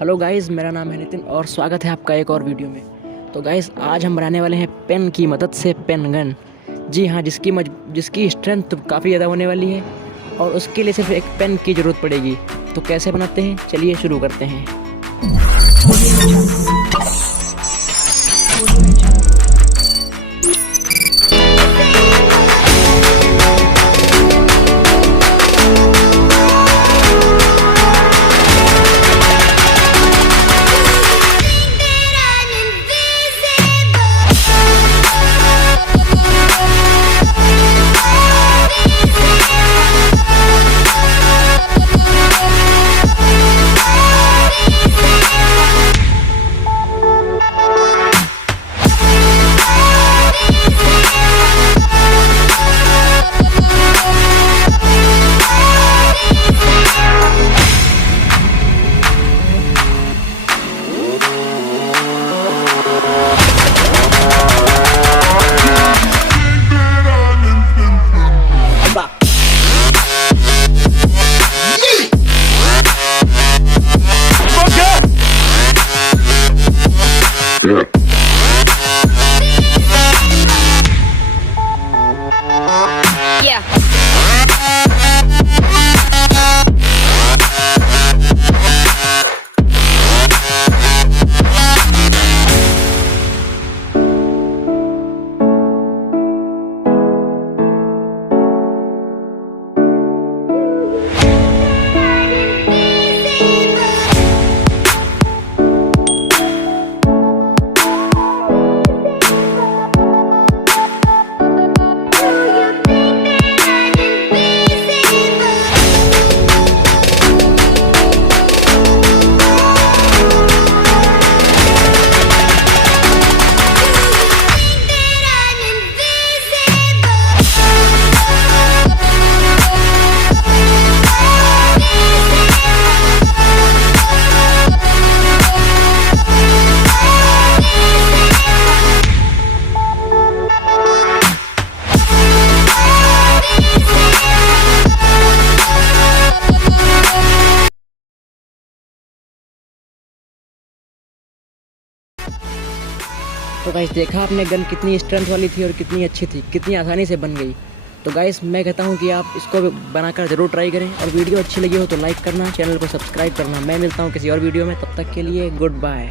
Hello guys, मेरा नाम है नितिन और स्वागत है आपका एक और वीडियो में। तो गाइस, आज हम बनाने वाले हैं पेन की मदद से पेन गन। जी हाँ, जिसकी स्ट्रेंथ काफ़ी ज़्यादा होने वाली है और उसके लिए सिर्फ एक पेन की ज़रूरत पड़ेगी। तो कैसे बनाते हैं, चलिए शुरू करते हैं। Yeah. तो गाइस, देखा आपने गन कितनी स्ट्रेंथ वाली थी और कितनी अच्छी थी, कितनी आसानी से बन गई। तो गाइस, मैं कहता हूँ कि आप इसको बनाकर ज़रूर ट्राई करें और वीडियो अच्छी लगी हो तो लाइक करना, चैनल को सब्सक्राइब करना। मैं मिलता हूँ किसी और वीडियो में, तब तक के लिए गुड बाय।